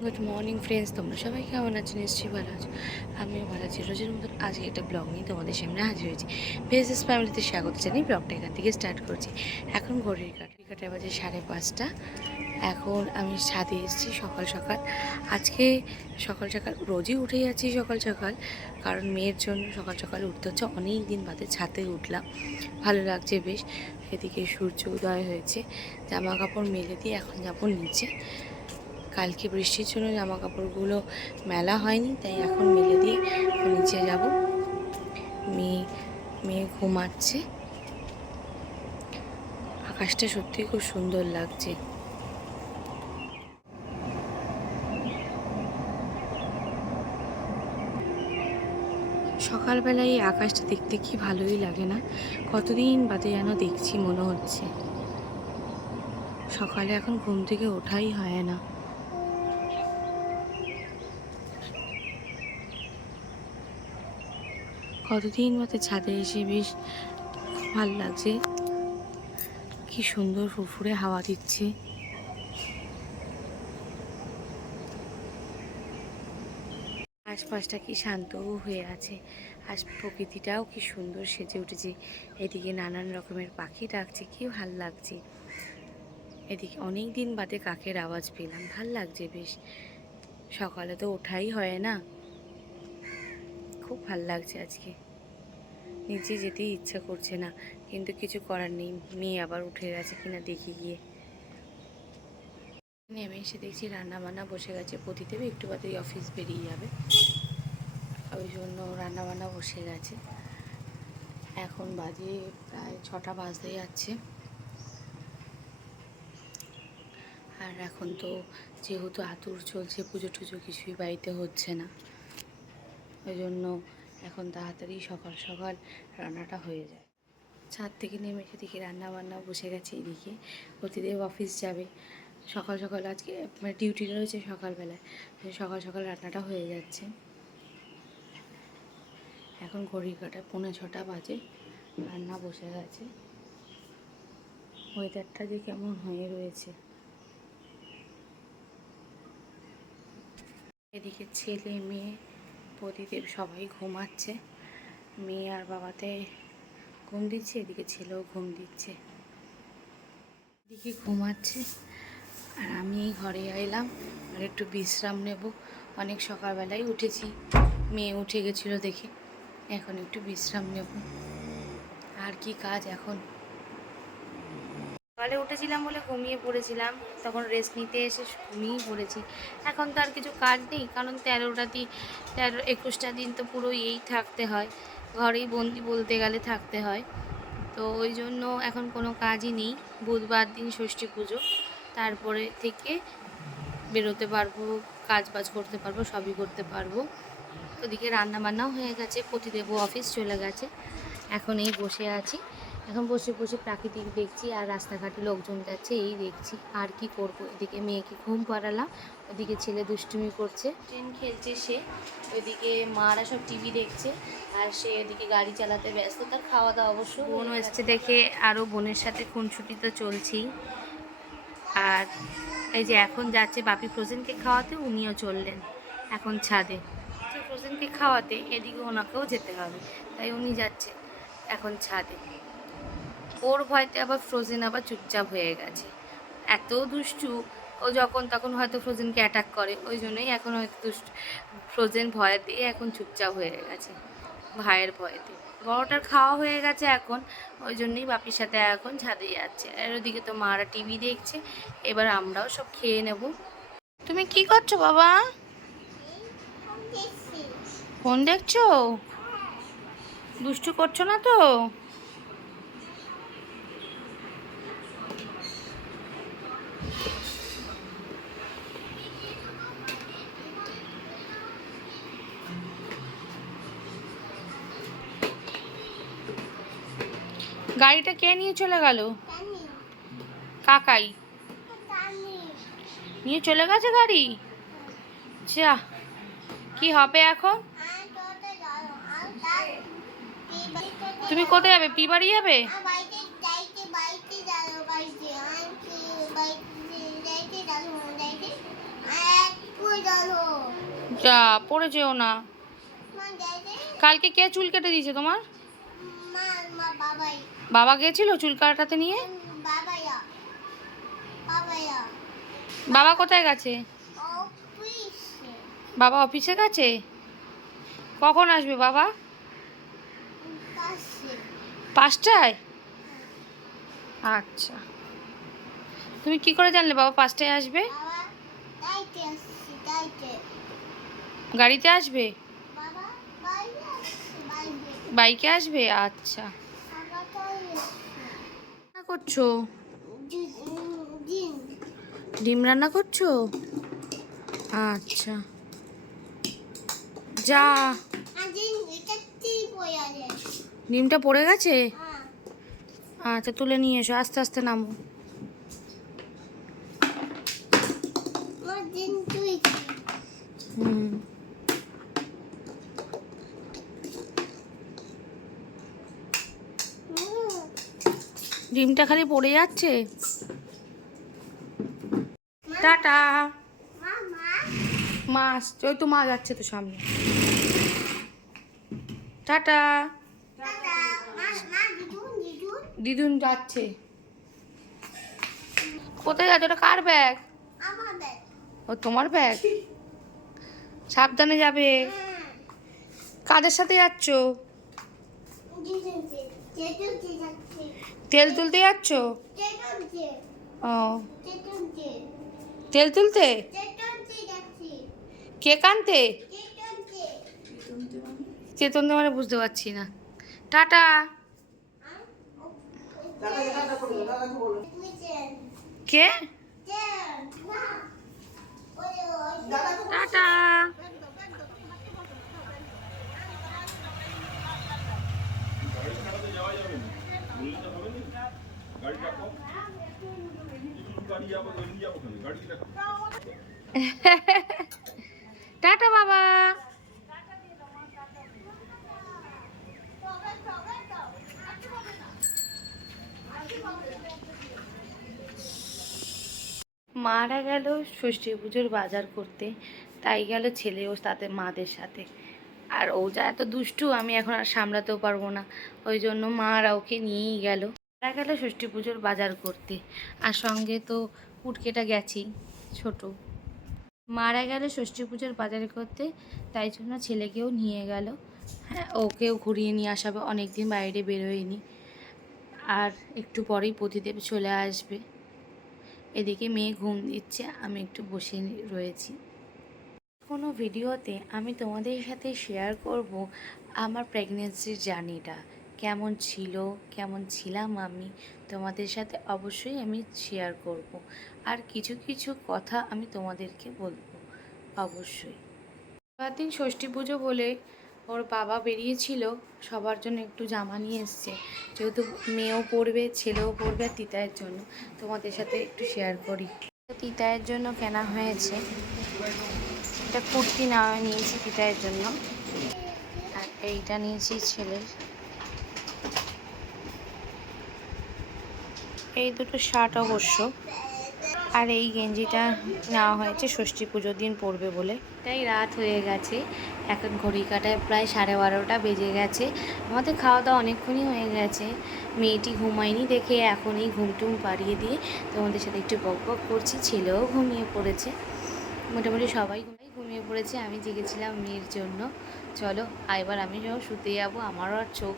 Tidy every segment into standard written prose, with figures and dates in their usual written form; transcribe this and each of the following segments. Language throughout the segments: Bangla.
গুড মর্নিং ফ্রেন্ডস, তোমরা সবাই কেমন আছো? নিশ্চয়ই ভালো আছো। আমিও ভালো আছি। রোজের মতন আজকে একটা ব্লগ নিয়ে তোমাদের সামনে হাজির হয়েছি। ফেসেস ফ্যামিলিতে স্বাগত জানিয়ে ব্লগটা এখান থেকে স্টার্ট করছি। এখন ঘড়ির কাঁটা বাজে 5:30। এখন আমি ছাদে এসেছি সকাল সকাল। আজকে সকাল সকাল রোজই উঠে যাচ্ছি সকাল সকাল, কারণ মেয়ের জন্য সকাল সকাল উঠতে হচ্ছে। অনেক দিন বাদে ছাদে উঠলাম, ভালো লাগছে বেশ। এদিকে সূর্য উদয় হয়েছে, জামা কাপড় মেলে দিয়ে এখন যাবো নিচে। কালকে বৃষ্টির জন্য জামা কাপড়গুলো মেলা হয়নি, তাই এখন মেলে দিয়ে নিচে যাব। মেয়ে মেয়ে ঘুমাচ্ছে। আকাশটা সত্যি খুব সুন্দর লাগছে। সকালবেলায় এই আকাশটা দেখতে কি ভালোই লাগে না? কতদিন বাদে যেন দেখছি মনে হচ্ছে। সকালে এখন ঘুম থেকে ওঠাই হয় না। কতদিন বাদে ছাদে এসে বেশ ভালো লাগছে। কি সুন্দর ফুরফুরে হাওয়া দিচ্ছে। আশপাশটা কি শান্তও হয়ে আছে। আজ প্রকৃতিটাও কি সুন্দর সেজে উঠেছে। এদিকে নানান রকমের পাখি ডাকছে, কি ভাল লাগছে। এদিকে অনেক দিন বাদে কাকের আওয়াজ পেলাম, ভাল লাগছে বেশ। সকালে তো ওঠাই হয় না, খুব ভাল লাগছে আজকে। নিচে যেতেই ইচ্ছা করছে না, কিন্তু কিছু করার নেই। মেয়ে আবার উঠে গেছে কিনা দেখি গিয়ে। নেমে এসে দেখছি রান্না বান্না বসে গেছে। প্রতিদেব একটু বাদেই অফিস বেরিয়ে যাবে, ওই জন্য রান্না বান্না বসে গেছে। এখন বাজে প্রায় 6টা বাজতে যাচ্ছে। আর এখন তো যেহেতু আতুর চলছে, পুজো টুজো কিছুই বাড়িতে হচ্ছে না, ওই জন্য এখন তাড়াতাড়ি সকাল সকাল রান্নাটা হয়ে যায়। ছাদ থেকে নেমে এসে দেখি রান্না বান্না বসে গেছে। এদিকে প্রতিদেব অফিস যাবে সকাল সকাল, আজকে মানে ডিউটি রয়েছে সকালবেলায়, সকাল সকাল রান্নাটা হয়ে যাচ্ছে। এখন ঘড়ির কাঁটা 5:45 বাজে, রান্না বসে গেছে। ওয়েদারটা যে কেমন হয়ে রয়েছে। এদিকে ছেলে মেয়ে প্রদীপ সবাই ঘুমাচ্ছে। মেয়ে আর বাবাতে ঘুম দিচ্ছে, এদিকে ছেলেও ঘুম দিচ্ছে। এদিকে ঘুমাচ্ছে আর আমি এই ঘরে এলাম আর একটু বিশ্রাম নেব। অনেক সকালবেলায় উঠেছি, মেয়ে উঠে গেছিলো দেখে। এখন একটু বিশ্রাম নেব, আর কি কাজ এখন। সকালে উঠেছিলাম বলে ঘুমিয়ে পড়েছিলাম, তখন রেস্ট নিতে এসে ঘুমিয়েই পড়েছি। এখন তো আর কিছু কাজ নেই, কারণ 21টা দিন তো পুরো এই থাকতে হয়, ঘরেই বন্দি বলতে গেলে থাকতে হয়। তো ওই জন্য এখন কোনো কাজই নেই। বুধবার দিন ষষ্ঠী পুজো, তারপরে থেকে বেরোতে পারবো, কাজ বাজ করতে পারবো, সবই করতে পারবো। ওদিকে রান্না বান্নাও হয়ে গেছে, প্রতিদেবও অফিস চলে গেছে। এখন এই বসে আছি, এখন বসে বসে প্রাকৃতিক দেখছি আর রাস্তাঘাটে লোকজন যাচ্ছে এই দেখছি। আর কি করব। এদিকে মেয়েকে ঘুম পাড়ালাম, ওদিকে ছেলে দুষ্টুমি করছে, ট্রেন খেলছে সে। ওইদিকে মারা সব টিভি দেখছে আর সে ওদিকে গাড়ি চালাতে ব্যস্ত। তার খাওয়া দাওয়া অবশ্য বোনও এসছে দেখে, আরও বোনের সাথে খুনসুটি তো চলছেই। আর এই যে এখন যাচ্ছে বাপি ফ্রোজেন কেক খাওয়াতে, উনিও চললেন এখন ছাদে ফ্রোজেন কেক খাওয়াতে। এদিকে ওনাকেও যেতে হবে, তাই উনি যাচ্ছে এখন ছাদে। ওর ভয়তে আবার ফ্রোজেন আবার চুপচাপ হয়ে গেছে, এত দুষ্টু। ও যখন তখন হয়তো ফ্রোজেনকে অ্যাটাক করে, ওই জন্যই এখন হয়তো ফ্রোজেন ভয়তে এখন চুপচাপ হয়ে গেছে, ভাইয়ের ভয়তে। বড়টার খাওয়া হয়ে গেছে এখন, ওই জন্যই বাপির সাথে এখন ছাদে যাচ্ছে। আর ওদিকে তো মারা টিভি দেখছে, এবার আমরাও সব খেয়ে নেব। তুমি কি করছো বাবা? ফোন দেখছো? দুষ্টু করছো না তো? গাড়িটা কে নিয়ে চলে গেল? কাকাই নিয়ে চলে গেছে গাড়ি। যা, কি হবে এখন? তুমি কোথায় যাবে? পি বাড়ি যাবে? যা পড়ে যেও না। কালকে কে চুল কেটে দিয়েছে তোমার? বাবা গেছিল চুল কাটাতে নিয়ে? বাবা কোথায় গেছে? বাবা অফিসে গেছে? কখন আসবে বাবা? 5টায়? আচ্ছা, তুমি কি করে জানলে বাবা 5টায় আসবে? গাড়িতে আসবে? বাইকে আসবে? আচ্ছা। রান্না করছো? ডিম রান্না করছো? আচ্ছা, যা। ডিমটা পড়ে গেছে? আচ্ছা, তুলে নিয়ে এসো, আস্তে আস্তে নামো। হুম, ডিমটা খালি পড়ে যাচ্ছে। টাটা। মা আসছে, ওই তো মা যাচ্ছে তো সামনে। টাটা। দিদুন যাচ্ছে। কোথায় যাচ্ছে? ওটা কার ব্যাগ? ও তোমার ব্যাগ? সাবধানে যাবে। কাদের সাথে যাচ্ছ? তেল তুলতে যাচ্ছ? ও, তেল তুলতে? কেক আনতে? চেতন মানে বুঝতে পারছি না। টাটা। কে? টাটা। টাটা বাবা। মারা গেল ষষ্ঠী পুজোর বাজার করতে, তাই গেল ছেলেও তাতে মাদের সাথে। আর ও যা এত দুষ্টু, আমি এখন আর সামলাতেও পারবো না, ওই জন্য মা আর ওকে নিয়েই গেল। মারা গেল ষষ্ঠী পুজোর বাজার করতে, আর সঙ্গে তো পুটকেটা গেছেই ছোট। মারা গেল ষষ্ঠী পুজোর বাজার করতে, তাই জন্য ছেলেকেও নিয়ে গেল। হ্যাঁ, ওকেও ঘুরিয়ে নিয়ে আসাবে, অনেকদিন বাইরে বেরোয়নি। আর একটু পরেই প্রতিদেব চলে আসবে। এদিকে মেয়ে ঘুম দিচ্ছে, আমি একটু বসে রয়েছি। কোনো ভিডিওতে আমি তোমাদের সাথে শেয়ার করব আমার প্রেগনেন্সির জার্নিটা কেমন ছিল, কেমন ছিলাম আমি, তোমাদের সাথে অবশ্যই আমি শেয়ার করব। আর কিছু কিছু কথা আমি তোমাদেরকে বলবো অবশ্যই। দিন ষষ্ঠী পুজো বলে ওর বাবা বেরিয়েছিল সবার জন্য একটু জামা নিয়ে এসছে, যেহেতু মেয়েও পরবে, ছেলেও পরবে, আর তিতায়ের জন্য তোমাদের সাথে একটু শেয়ার করি। তিতায়ের জন্য কেনা হয়েছে, এটা কুর্তি নিয়েছি তিতায়ের জন্য, আর এইটা নিয়েছি ছেলের। এই দুটো শার্ট অবশ্য, আর এই গেঞ্জিটা নেওয়া হয়েছে ষষ্ঠী পুজোর দিন পরবে বলে। তাই রাত হয়ে গেছে, এখন ঘড়ি কাটায় প্রায় 12:30 বেজে গেছে। আমাদের খাওয়া দাওয়া অনেকক্ষণই হয়ে গেছে। মেয়েটি ঘুমায়নি দেখে এখনই ঘুমটুম পাড়িয়ে দিয়ে তোমাদের সাথে একটু বক বক করছি। ছেলেও ঘুমিয়ে পড়েছে, মোটামুটি সবাই ঘুমিয়ে পড়েছে, আমি জেগেছিলাম মেয়ের জন্য। চলো এবার আমি যখন শুতে যাবো, আমারও আর চোখ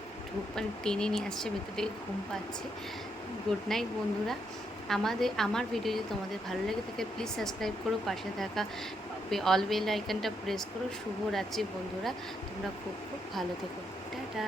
মানে টেনে নিয়ে আসছে, ভেতর থেকে ঘুম পাচ্ছে। গুড নাইট বন্ধুরা। আমার ভিডিও যদি তোমাদের ভালো লেগে থাকে প্লিজ সাবস্ক্রাইব করো, পাশে থাকা অল বেল আইকনটা প্রেস করো। শুভরাত্রি বন্ধুরা, তোমরা খুব খুব ভালো থেকো। টাটা।